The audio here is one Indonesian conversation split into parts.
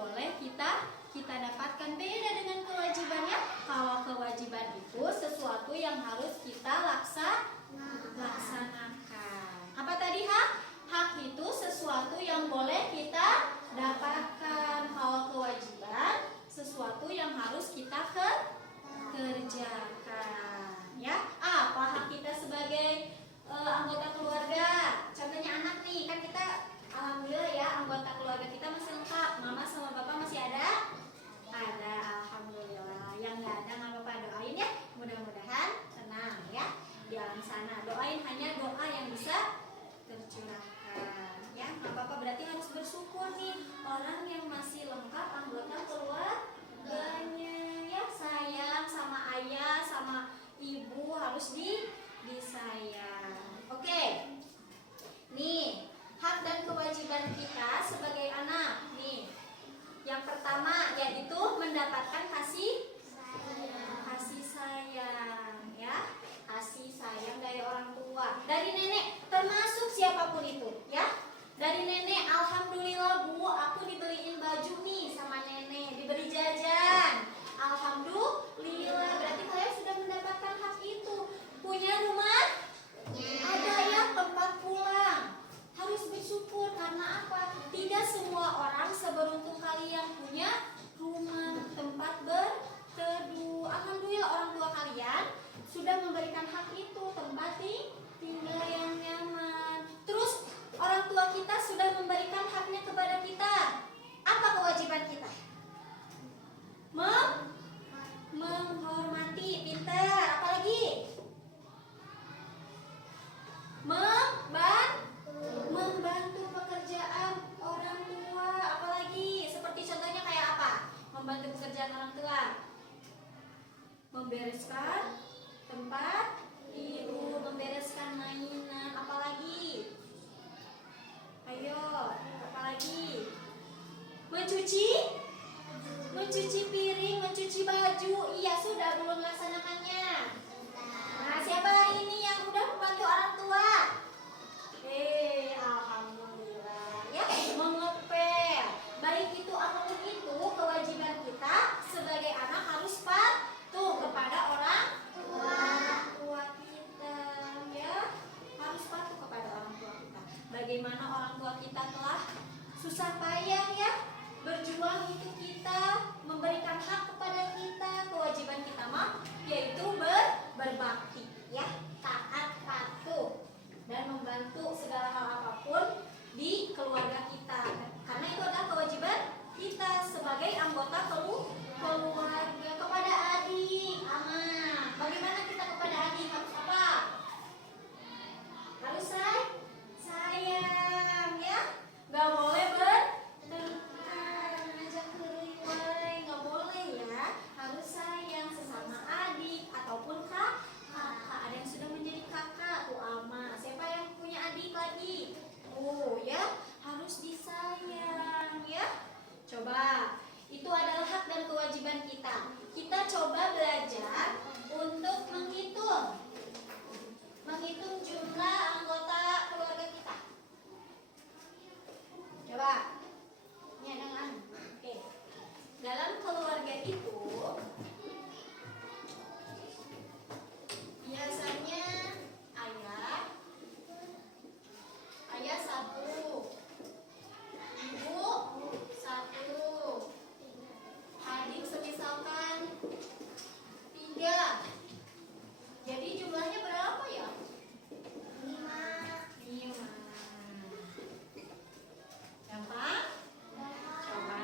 boleh kita dapatkan. Beda dengan kewajibannya. Kalau kewajiban itu sesuatu yang harus kita laksanakan. Apa tadi hak? Hak itu sesuatu yang boleh kita dapatkan. Kalau kewajiban sesuatu yang harus kita kerjakan. Ya, apa hak kita sebagai anggota keluarga? Contohnya anak nih, kan kita alhamdulillah ya anggota keluarga kita masih lengkap. Mama sama bapak masih ada? Ada, alhamdulillah. Yang nggak ada nggak apa-apa, doain ya. Mudah-mudahan tenang ya di alam sana. Doain hanya doa yang bisa tercurahkan. Ya, nggak apa-apa, berarti harus bersyukur nih orang yang masih lengkap anggota keluarganya. Ya, sayang sama ayah sama ibu harus disayang. Oke. Nih, hak dan kewajiban kita sebagai anak. Nih, yang pertama yaitu mendapatkan kasih sayang, ya. Kasih sayang dari orang tua, dari nenek, termasuk siapapun itu, ya. Dari nenek, alhamdulillah Bu, aku dibeliin baju nih sama nenek, diberi jajan. Alhamdulillah, berarti kalian sudah mendapatkan hak itu. Punya rumah? Ada ya, tempat pulang. Harus bersyukur karena apa? Tidak semua orang seberuntung kalian punya rumah, tempat berteduh. Alhamdulillah orang tua kalian sudah memberikan hak itu, tempat tinggal yang nyaman. Terus orang tua kita sudah memberikan haknya kepada kita. Apa kewajiban kita? Menghormati, pintar. Apalagi? Membantu pekerjaan orang tua. Apalagi? Seperti contohnya kayak apa? Membantu pekerjaan orang tua. Membereskan tempat tidur, membereskan mainan. Apalagi? Ayo, apalagi? Mencuci piring, mencuci baju. Iya, sudah belum melaksanakannya. Nah, siapa hari ini yang udah membantu orang tua? Alhamdulillah. Ya, mengepel. Baik itu apapun itu, kewajiban kita sebagai anak harus patuh kepada orang tua kita. Ya, harus patuh kepada orang tua kita. Bagaimana orang tua kita telah susah payah ya berjuang untuk kita, memberikan hak kepada kita. Kewajiban kita yaitu berbakti, ya, taat, patuh, dan membantu segala hal apapun di keluarga kita. Karena itu adalah kewajiban kita sebagai anggota keluarga. Kepada adik, aman. Bagaimana kita kepada adik? Harus apa? Harus sayang, ya. Gak boleh bertengkar, ngajak keriwai, gak boleh ya. Harus sayang sesama adik ataupun kakak. Ada yang sudah menjadi kakak, tuh ama. Siapa yang punya adik lagi? Oh ya, harus disayang ya. Coba, itu adalah hak dan kewajiban kita. Kita coba belajar untuk menghitung jumlah anggota keluarga kita. Coba, ini ada. Oke. Dalam keluarga itu biasanya ayah satu, ibu satu, adik semisalkan 3. Jadi jumlahnya berapa ya? 5. Gampang? Coba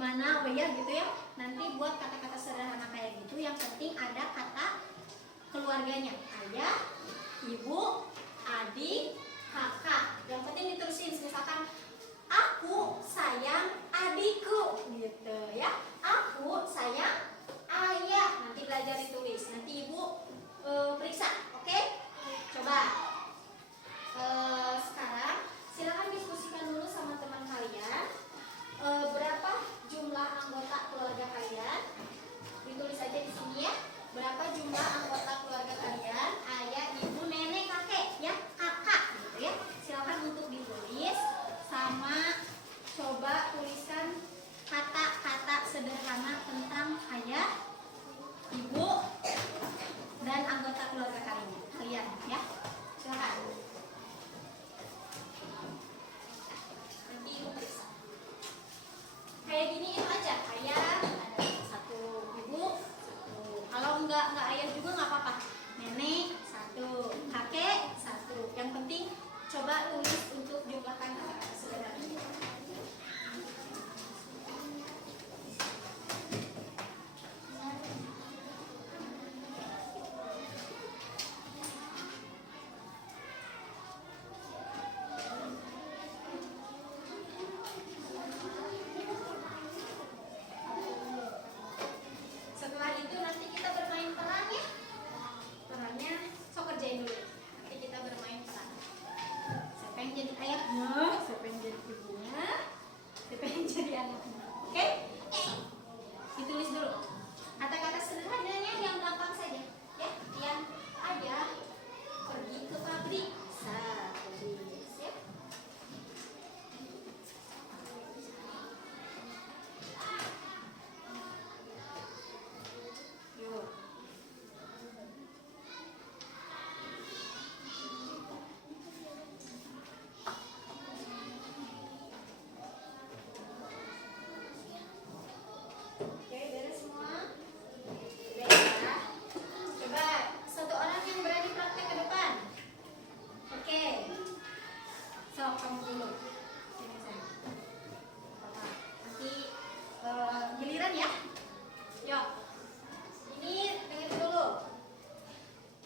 gimana, oh ya gitu ya. Nanti buat kata-kata sederhana kayak gitu, yang penting ada kata keluarganya. Ayah, ibu, adik, kakak. Yang penting diterusin. Misalkan aku sayang adikku gitu ya. Aku sayang ayah. Nanti belajar ditulis. Nanti ibu periksa. Oke? Coba. Sekarang silakan diskusikan dulu sama teman kalian. Berapa jumlah anggota keluarga kalian? Ditulis aja di sini ya. Berapa jumlah anggota keluarga kalian? Ayah, ibu, nenek, kakek, ya, kakak, gitu ya. Silakan untuk ditulis sama coba tuliskan kata-kata sederhana tentang ayah, ibu, dan anggota keluarga kalian, ya. Silakan. Nanti ibu periksa. Kayak gini itu aja. Ayah ada satu, ibu satu. Kalau nggak ayah juga nggak apa-apa. Nenek satu, kakek satu. Yang penting coba tulis untuk jumlahkan kata-kata sederhana. Setelah itu nanti kita bermain peran ya. Perannya sok kerjain dulu. Nanti kita bermain peran. Siapa yang jadi ayahnya? Siapa yang jadi ibunya? Siapa yang jadi anaknya? Oke? Ditulis dulu. Kata-kata sederhananya yang gampang saja. Ya, yang ayah pergi ke pabrik. Tulis ya. Yuk. Oke, beres semua? Udah ya. Coba satu orang yang berani praktek ke depan. Oke. So, kamu dulu. Sini saya. Nanti giliran ya. Yuk. Ini dengerin dulu.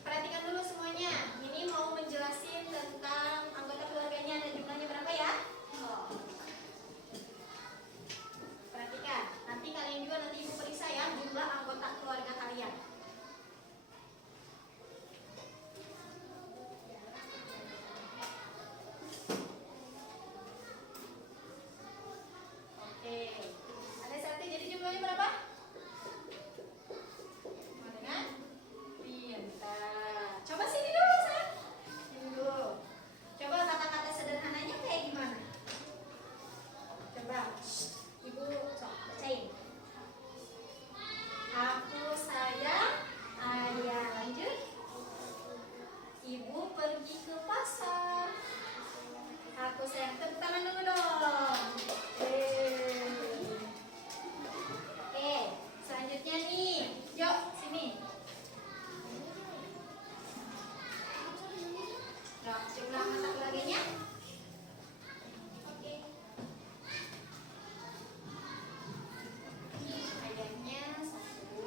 Perhatikan dulu semuanya. Ini mau menjelasin tentang anggota keluarganya dan jumlahnya berapa ya? Oh. Perhatikan. Nanti kalian juga nanti ibu periksa ya jumlah anggota keluarga kalian. Oke. Ada satu, jadi jumlahnya berapa? Mau dengar? Pintar. Coba sini dulu, sayang. Sini dulu. Coba kata-kata sederhananya kayak gimana? Coba. Ibu sok bacain. Aku sayang ayah. Lanjut. Ibu pergi ke pasar. Aku sayang. Tepuk tangan dulu dong. Oke, selanjutnya nih. Yuk, sini. Yuk, jumlah anggota keluarganya. Oke. Ayahnya satu.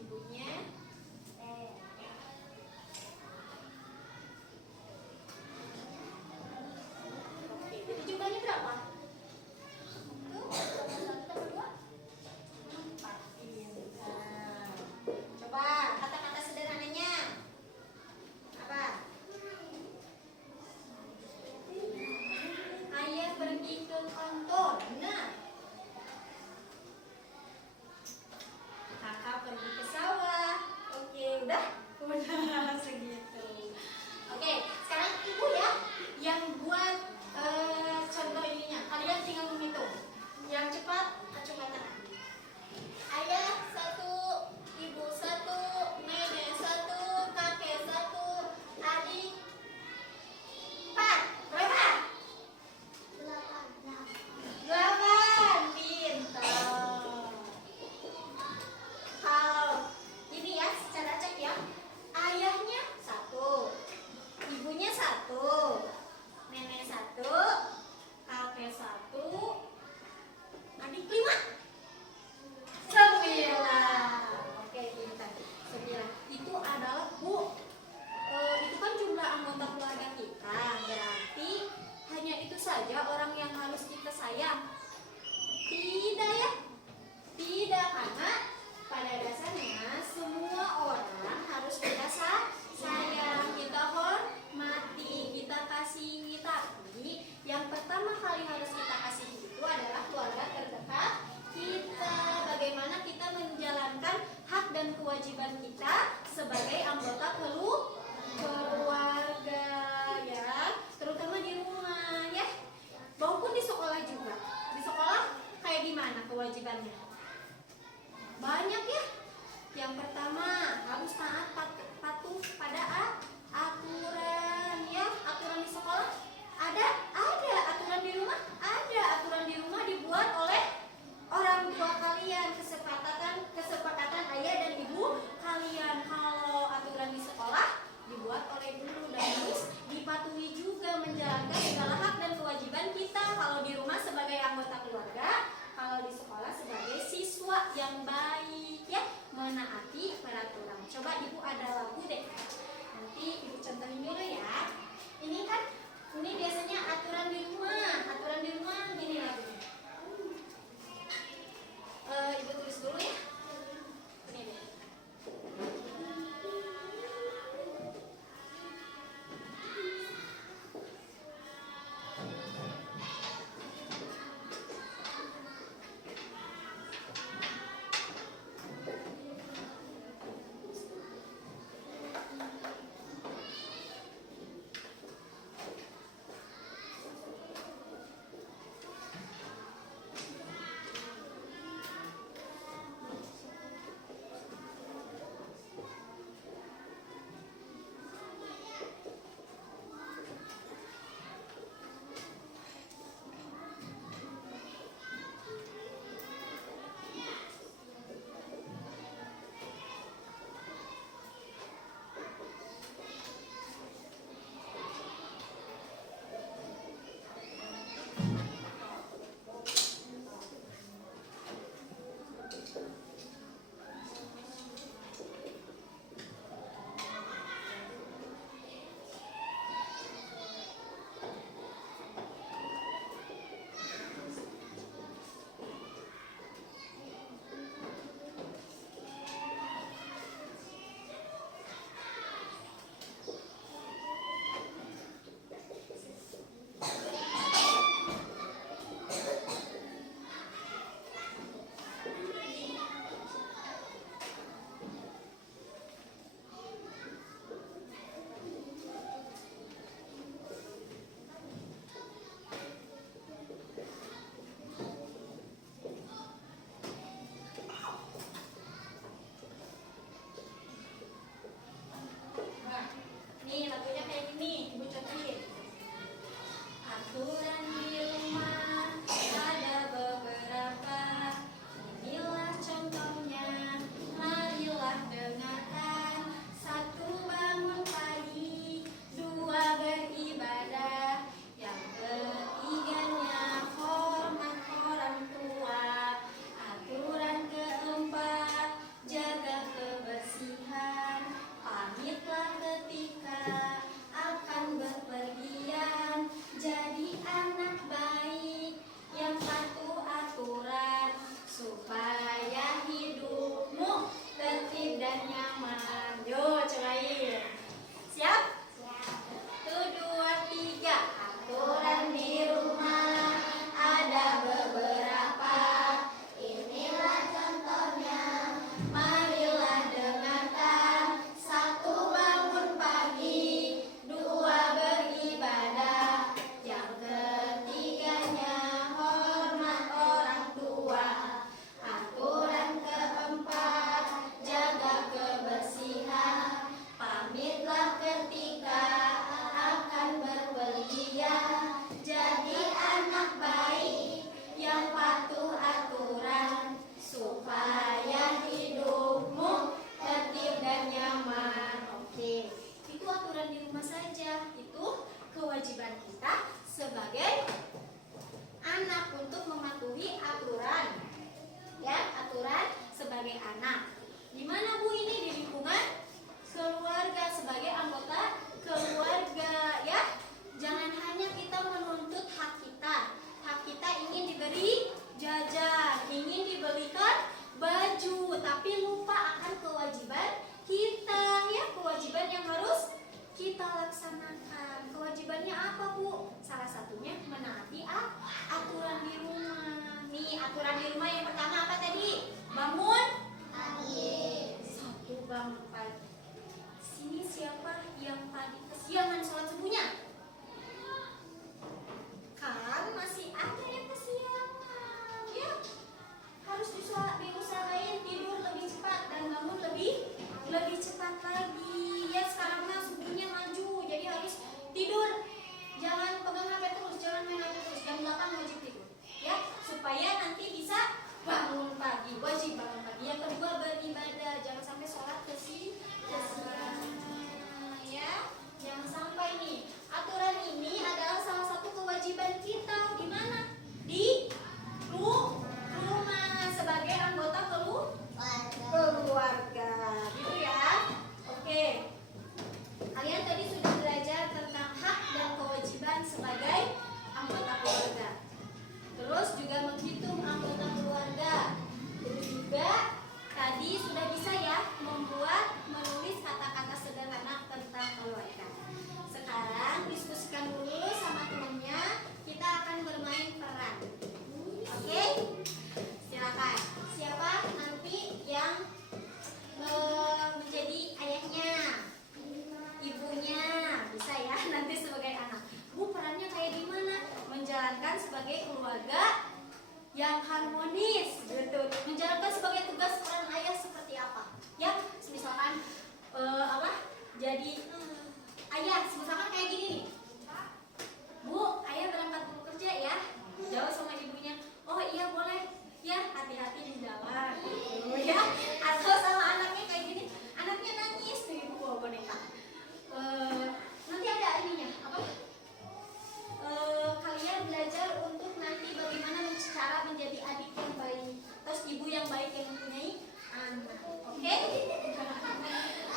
Ibunya Oke, jadi jumlahnya berapa? Satu, tambah dua, empat. Pintar. Coba kata-kata sederhananya apa? Ayah pergi ke kantor. Benar. Kakak pergi ke sawah. Oke, udah? Udah segitu. Oke, sekarang ibu ya yang buat contoh ininya. Tidak ya. Tidak, karena pada dasarnya semua orang harus kita sayang, kita hormati, kita kasihi. Tapi yang pertama kali harus kita kasihi itu adalah keluarga terdekat kita. Bagaimana kita menjalankan hak dan kewajiban kita sebagai anggota keluarga ya, terutama di rumah ya. Maupun di sekolah juga. Di sekolah kayak gimana kewajibannya? Banyak ya. Yang pertama harus taat patuh pada aturan ya. Aturan di sekolah ada aturan di rumah ada. Aturan di rumah dibuat oleh orang tua kalian, kesepakatan ayah dan ibu kalian. Kalau aturan di sekolah dibuat oleh guru dan harus dipatuhi juga, menjalankan segala hak dan kewajiban kita. Kalau di rumah sebagai anggota keluarga, kalau di sekolah sebagai siswa yang baik ya, menaati peraturan. Coba ibu ada lagu deh, nanti ibu contohin dulu ya. Ini kan biasanya aturan di rumah gini lagunya. Ibu tulis dulu ya. Ini deh. salah satunya menaati aturan di rumah. Nih, aturan di rumah yang pertama apa tadi? Bangun pagi. Satu, bangun pagi. Sini siapa yang tadi kesiangan sholat subuhnya? Kan masih ada yang kesiangan, ya. Harus diusahain tidur lebih cepat dan bangun lebih cepat lagi. Ya, sekarang mah subuhnya maju, jadi harus tidur. Jangan pegang HP terus, jangan main HP terus. Jam 8 wajib tidur, ya, supaya nanti bisa bangun pagi. Wajib bangun pagi. Yang kedua, beribadah. Jangan sampai sholat kesiangan, ya. Jangan sampai nih. Aturan ini adalah salah satu kewajiban kita di mana? Di rumah sebagai anggota keluarga, gitu ya. Oke. Kalian tadi sudah belajar tentang hak dan kewajiban sebagai anggota keluarga. Terus juga menghitung anggota keluarga. Terus juga tadi sudah bisa ya menulis kata-kata sederhana tentang keluarga. Sekarang diskusikan dulu sama temennya. Kita akan bermain peran. Oke? Silakan. Siapa nanti yang menjadi ayahnya, ibunya, bisa ya nanti sebagai anak. Bu, perannya kayak gimana? Menjalankan sebagai keluarga yang harmonis, gitu. Menjalankan sebagai tugas peran ayah seperti apa? Ya, misalkan jadi ayah, misalkan kayak gini nih. Bu, ayah berangkat dulu kerja ya. Jawab sama ibunya, oh iya boleh. Ya, hati-hati di jalan, gitu ya. Atau sama anaknya kayak gini, anaknya nangis, nih ibu bawa boneka. Nanti ada ininya, apa? Kalian belajar untuk nanti bagaimana cara menjadi adik yang baik, terus ibu yang baik yang mempunyai anak. Oke?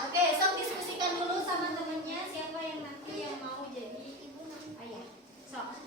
Oke, sok diskusikan dulu sama temennya siapa yang nanti yang mau jadi ibu ayah. Sok.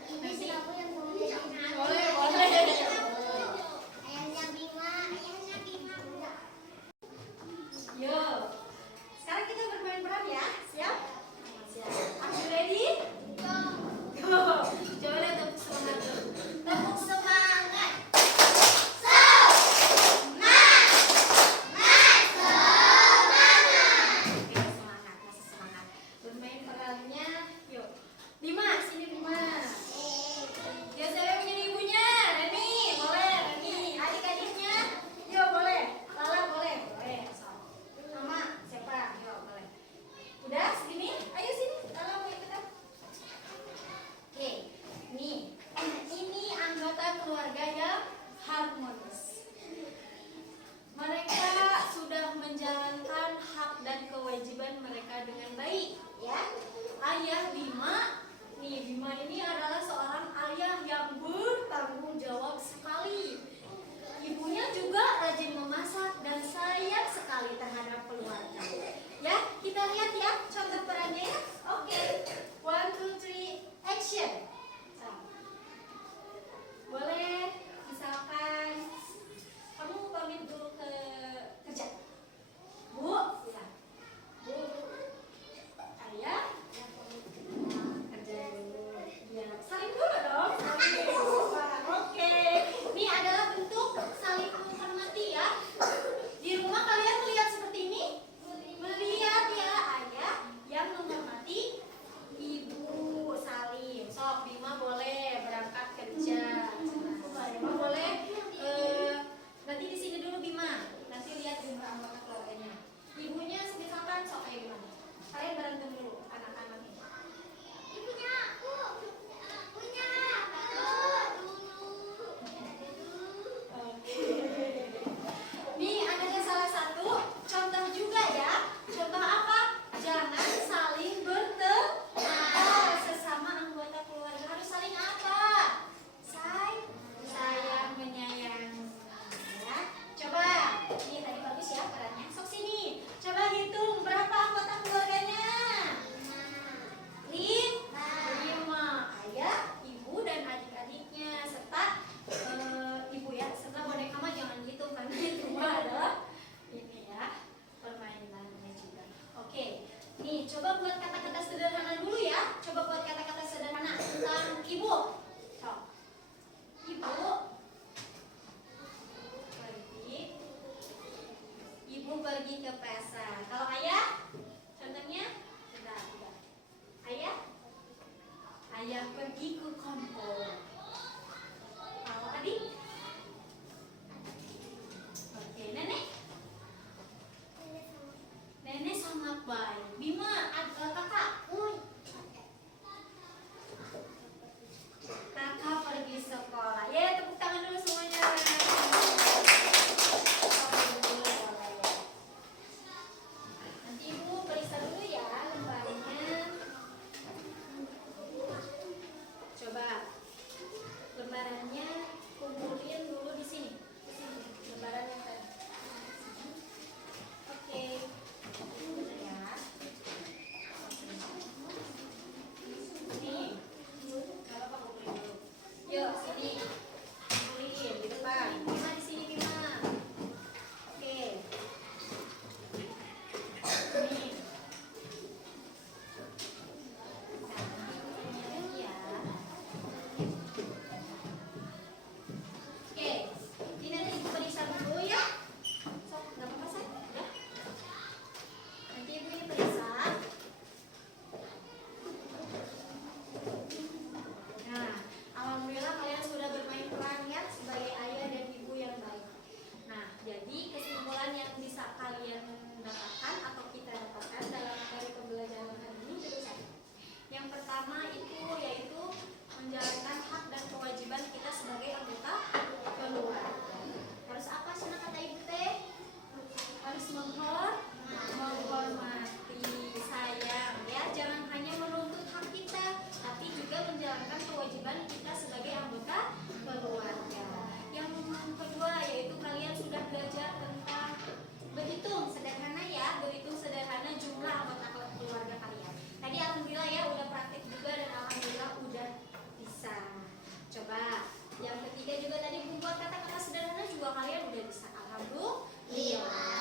membuat kata-kata sederhana juga kalian udah bisa. Alhamdulillah.